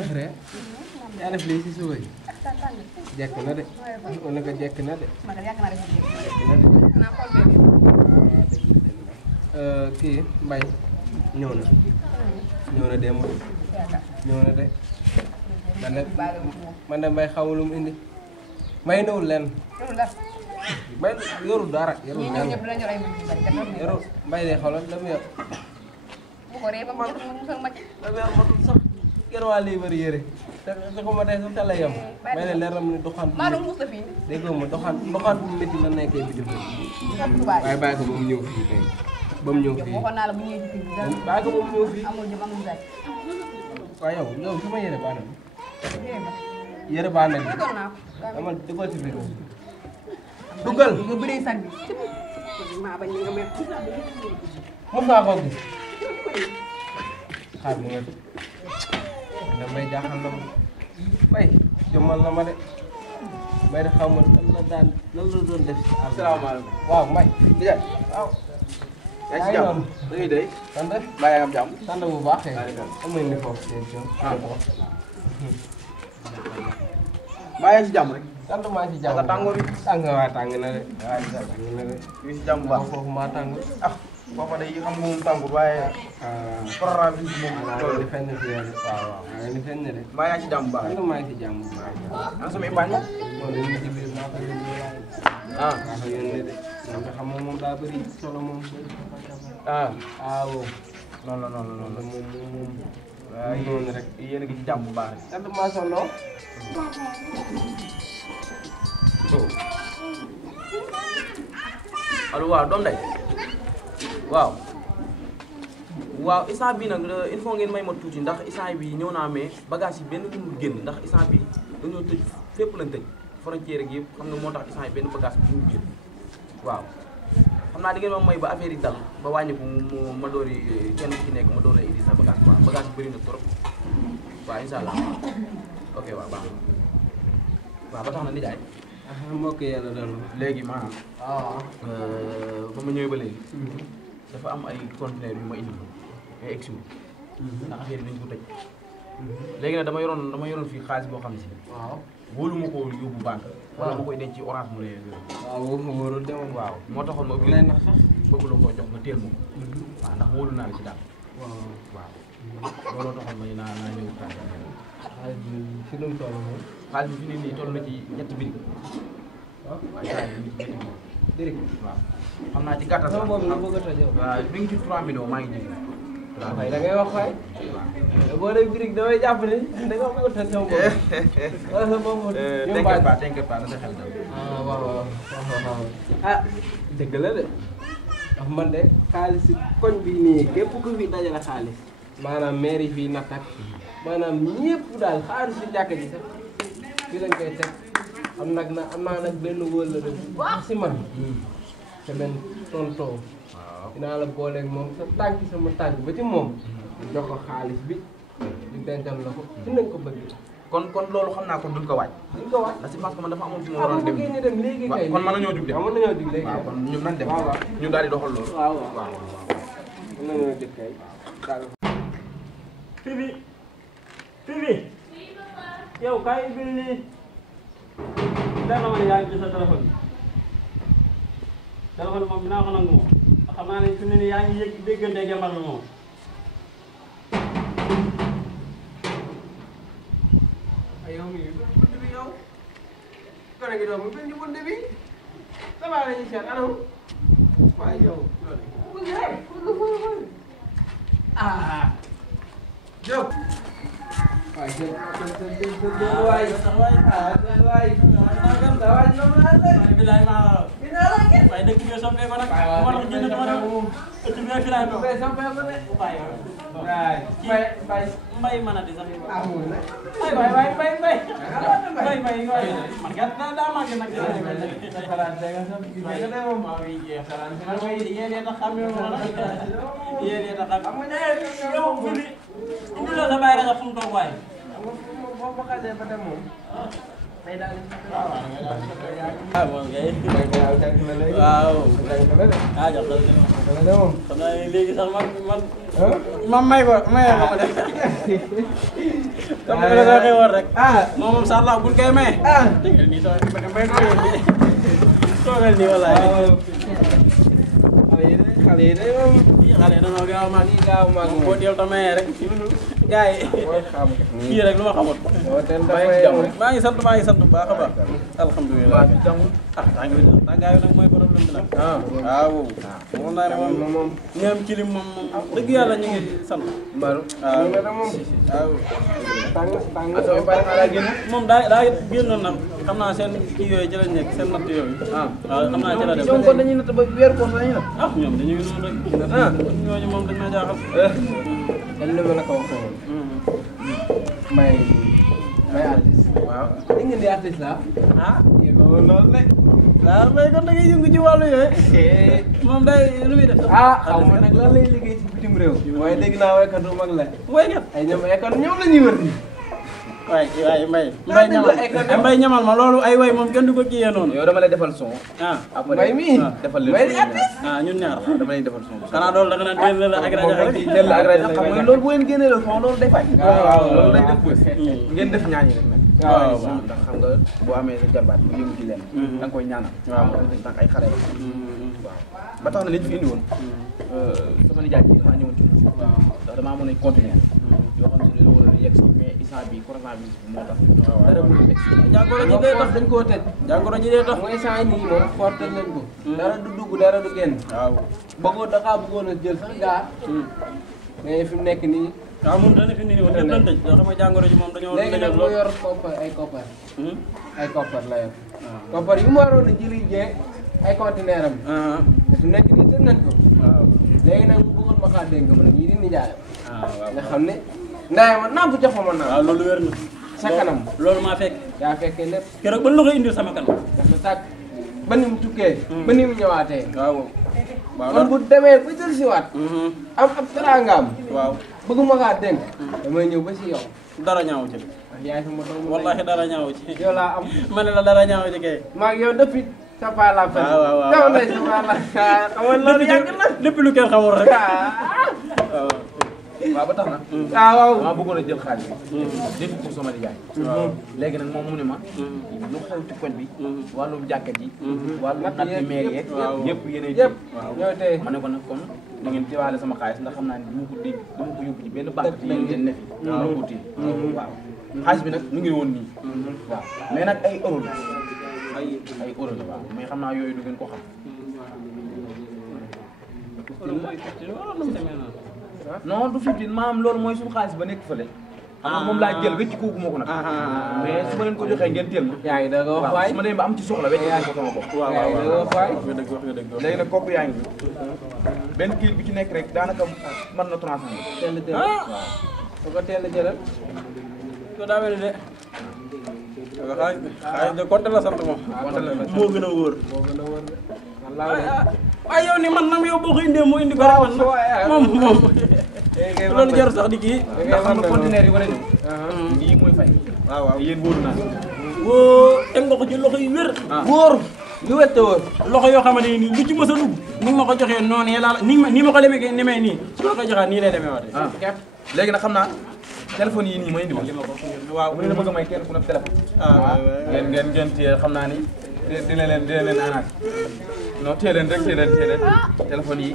def rek yaa def lii si suba yi jekk na de wala ko jekk na de kii Mbaye ñëw na démb ñëw na de man de Mbaye xamul lu mu indi Mbaye newul lenn Mbaye yorul dara yorul lenn yorul Mbaye de xoolal la mu yor la mu yor matul sax gën waa lii bëri yére te ko ma tey sax te la yem Mbaye de leer na mu ne doxaan dégg nga ma doxaan bu métti la nekkee bi def waaye bàyyi ko ba mu ñëw fii tey ba mu ñëw fii bàyyi ko ba mu ñëw fii waaw yow sama yére baax na yére baax na dama dugal ci biir dugal mos naa ko gis xaar mu nga damay jaaxal na ma bay jommal na ma de may de xaw ma lan la doon def ci asalaamaaleykum waaw Mbaye Ndiaye waaw yaa ngi ci jàmm da ngay day sant mbaa yaa ngi am jàmm sant bu baax kay am nañ ni foofu mbaa yaa ngi ci jàmm rek sant maa ngi ci jàmm tàngoor yi tàng waa tàng na de waaw tàng na de ngi ci jàmm bu baax foofu maa tàng ah foofa day xam nga moom tàngoor waaye programme bi moom loolu di fenn si yoon waaw waaw di fenn de mbaa yaa ngi ci jàmm bu baax maa ngi ci jàmm bu baax ana sama épargne moom dañu ci biir maa ko yónnee maa ko yónnee de moom xam nga moom daa bëri solo moom waaw noonu moom waaw noonu rek yéen a ngi ci jàmm bu baax rek sant maa solo allo waaw doom day waaw instant bi nag il faut ngeen may ma tuuti ndax instant bi ñëw naa mais bagage yi benn mënul génn ndax instant bi dañoo tëj fépp lañ tëj frontière gi yëpp xam nga moo tax instant yi benn bagage bi mënul génn waaw xam naa di ngeen ma may ba affaire yi dal ba wàññi ko ma door yi kenn ci nekk ma door a indi sa bagage quoi bagage yi bëri na trop waaw incha allah ok waaw baax na waaw ba tax na nijaay mbokk yàlla dal léegi maanaam ba ma ñëwee ba léegi dafa am ay conteneur yu ma indi ay ex ndax affaire yi dañ ko tëj léegi nag dama yoroon fii xaalis boo xam ne si waaw wóolu ma ko yóbbu banque wala ma koy denc ci orange mu ne waaw wóor ma wóorul demoon waaw moo taxoon ma ubbi nax sax bëgg la koo jox nga teel ma ko waaw ndax wóolu naa la ci daal waaw looloo taxoon ma naa ñëw tànn xaalis bi fi nu mu toll moom xaalis bi fi nii toll na ci ñetti birig waaw xaalis bi ci ñetti birig waaw xam naa ci gàttal sax boobu la bëgg a tëjee waaw mi ngi ci 3 millions maa ngi jéggi waaw kay da ngay wax waay boo dee birig damay jàpp ni da nga bëgg a tëj sama bopp wala sa bopp t'inquiète pas na sa xel dal waaw ah dëgg la de ndax man de xaalis si koñ bi nii képp ku fi dajale xaalis maanaam maire yi fii natt ak maanaam ñëpp daal xaalis si jàkka ji sax fii lañ koy teg am naa nag benn wóol la de bu baax si man te benn tonton dinaa la booleeg moom sa tànk sama tànk ba ci moom jox ko xaalis bi ñu dencal la ko ci nañ ko bëgg kon loolu xam naa kon duñ ko waaj ndax si parce que man dafa amoon fi ma waroon dem ni dem léegi kay kon mën nañoo jug dem mën nañoo jug léegi waaw kon ñun nañ dem ñu daal di doxal loolu waaw mën nañoo jug kay Fifi yow kaay bil nii dana ma ne yaa ngi sa téléphone moom dinaa ko nangu moom xam naa ne fi mu ne nii yaa ngi yëg déggante gembar bi moom ay yow mii bunt bi yow gone gi doom bi bunt bi ça va lañu seet anam waaye yow ah Diop waaye Diop waay bilaay maa waaye dëkk bi soppee ko nag moo tax jënd dama dem ëtt bi fi laay toog mbay mën a di sax man kat daa màgg nag yéen tax xam yow nag yéen tax xam yow fi indi la sa bàyyi rek fu mu toog waaye boo xasee ba dem moom ah moom kay. waaw. ah jox ko moom. xam naa ne léegi sax man may ko maye ko ma def. comme ni la ko waxee woon rek. moom sax la buñ koy maye. dégg nii soo may ko yéen toogal nii walaay. xale yi de moom. xale yi dañoo gaaw a màgg. boo teel ta maye rek. gars yi kii rek lu ma xamut. maa ngi sant bu baax a baax. alhamdulilah. tàngaay bi nag mooy problème bi nag. waaw. moom naa ne moom ñi am kilim moom dëgg yàlla ñu ngi sant. Mbaru. moom daa génnoon nag xam naa seen kii yooyu ci lañ nekk seen natt yooyu. waaw xam naa ci la dem. ñoom kon dañuy natt ba weer koor dañuy natt. ñoom dañuy noonu rek. ñooñu moom dañ ma jaaxal. comme li ma la ko waxee woon. may artiste. waaw li ngeen di artiste la. yéen a woon loolu de. waaw may kon da ngay yëngu ci wàllu yooyu. moom day lu muy def. xaw ma nag lan lay liggéey ci bitim réew. waaye dégg naa waykat bu mag la. waykat ay ñoom waykat ñoom la ñuy wër nii. waaye mbay ñamal ma loolu ay way moom kenn du ko kiyee noonu. yow dama lay defal son. mbay mi defal leen ñun ñaar dama lay defal son. xanaa loolu da nga naan teel la ak rajo rek. teel la ak rajo xam nga loolu bu ngeen génnee la son loolu day fay. waaw loolu day def bës. ngeen def ñaañi rek nag. waaw ndax xam nga boo amee sa jarbaat mu yëngu ci leen. da nga koy ñaanal. waaw ndax ay xale la. waaw ba tax na li ñu fi indi woon. sama nijaay bi damaa ñëwoon ci ndax damaa mën a continuer yoo xam ne dañoo war a yegg sax mais instant bi coronavirus bi moo tax. dara mënul egg si. jàngoro ji dee tax dañ koo tëj. jàngoro ji dee tax. mooy instant yii nii moom forte nañ ko. dara du dugg dara du génn. waaw bëggoon dafa bëggoon a jël sax gaar. mais fi mu nekk nii. waaw moom dana fi nii woon lépp dañ tëj. xam nga jàngoro ji moom dañoo. léegi nag mu yor koppar ay koppar. ay koppar la yor. koppar yi mu waroon a jëli jee ay conteneur am. fi mu nekk nii tëj nañ ko. waaw léegi nag mu bëggoon ma xaar dégg nga ma ne ñii di nijaayam. waaw nga xam ne. ndaay ma naam bu jox ma naa. waaw loolu wér na. sa kanam loolu maa fekk. yaa fekkee lépp. keroog ban la koy indil sama kanam. dafa tàkk ba ni mu tukkee. ba ni mu ñëwaatee. waaw. kon bu demee ba jël si waat. am ab teraangaam. waaw bëgguma kaa dénk. damay ñëw ba si yow. dara ñaaw ci. ndax yaay sama doom. wallaahi dara ñaaw ci. yow laa am. ma ne la dara ñaaw ci kay. maa ngi yow depuis. sa paa la fen. waaw waaw yow lay sa paa la. xamal loolu yàgg na. lépp lu kenn xamul rek. waaw ba tax na. waaw maa bëggoon a jël xaalis bi. def pour sama nijaay. léegi nag moom mu ne ma. lu xew ci koñ bi. wàllum jàkkat yi. wàllum natt meer yeeg. yëpp yéenay yëpp. ñoo tey ma ne ko nag kon da ngeen teewaale sama xaalis ndax xam naa ne du ma ko dégg du ma ko yóbbu ci benn banque ci ngeen ne fi. waaw ko téye waaw xaalis bi nag mu ngi woon nii. waaw mais nag ay euro la. ay euro la waaw mais xam naa yooyu du ngeen ko xam. non du fi maanaam loolu mooy suñu xaalis ba nekk fële. xam nga moom laa jël wecc kooku moo ko nag. mais su ma leen ko joxee ngeen teel ma. yaa ngi dëgg wax waay su ma demee ba am ci soxla wecc ko sama bopp. waaw waaw waaw wax nga dëgg wax nga dëgg. léegi nag kooku yaa ngi benn kii bi ci nekk rek daanaka mën na 30 000. teel a jëlal waaw. su ko teel a jëlal. soo daa mel ni de. xaalis de compte la sant moom. moo gën a wóor. moo gën a wóor de. waaye yow ni man nam yow boo ko indee moo indi ko rek man moom loolu jar sax di kii. ndax xam nga conteneur yi war a ñëw. lii mooy fay. waaw waaw yéen wóoru naa. woo teg nga ko ci loxo yu wér. wóor lu wér te wóor. loxo yoo xamante ni lu ci mës a dugg ni nga ma ko joxee noonu yàlla ni ma ko nemee nii su ma ko joxee nii lay demee waatee. léegi nag xam naa téléphone yi nii ma indi woon. waaw bu ne la bëgg a may kenn ku nekk téléphone. ngeen téye xam naa ni dina leen anaat. non téye leen rek téye leen téléphone yi.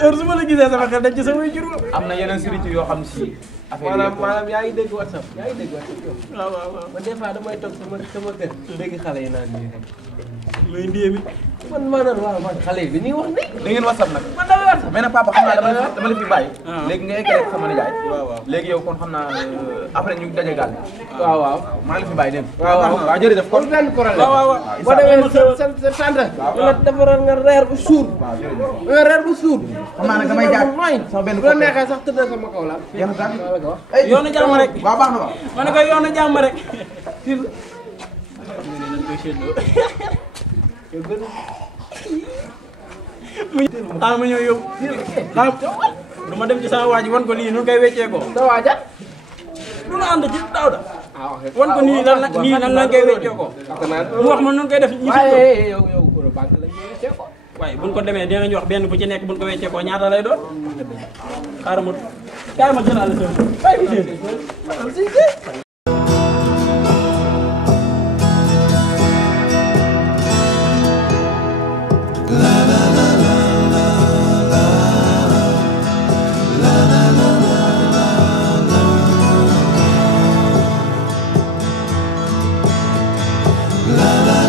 heure su ma la gisee sama xel dañ ci sama jur. am na yeneen sëriñ yoo xam si. affaire yi maanaam yaa ngi dégg WhatsApp. yaa ngi dégg WhatsApp yow. waaw waaw waaw. man des fois damay toog sama kër. dégg xale yi naan nii rek. muy ndéemi. man maanaam waaw man xale yi dañuy wax ni. da ngeen WhatsApp nag. man damay WhatsApp. mais nag papa xam naa dama la fi bàyyi. léegi nga egg rek sama nijaay. waaw waaw léegi yow kon xam naa après ñu daje gaal. waaw waaw maa ngi la fi bàyyi dégg nga. waaw waaw jërëjëf kon benn problème. waaw waaw boo demee sa centre. waaw nga defaral nga reer bu suur. waaw jërëjëf nga reer bu suur. xam naa nag damay jaar sama benn côté. bu la neexee sax tëddal sama kaw la. yéen a yoonu jàmm rek. waaw baax na waaw. ma ne ko yoonu jàmm rek. ma ñëw yóbbu. du ma dem ci sama waa ji wan ko lii nu koy weccee ko. sa waaja. du la ànd ci daaw da. wan ko nii nan la koy weccee ko mu wax ma nun koy def ñu yow Kouro banque lañ koy weccee ko waaye buñ ko demee dinañ wax benn bu ci nekk buñ ko weccee ko ñaata lay doon xaaral ma kaay ma jëlaale sa bàyyi ko la la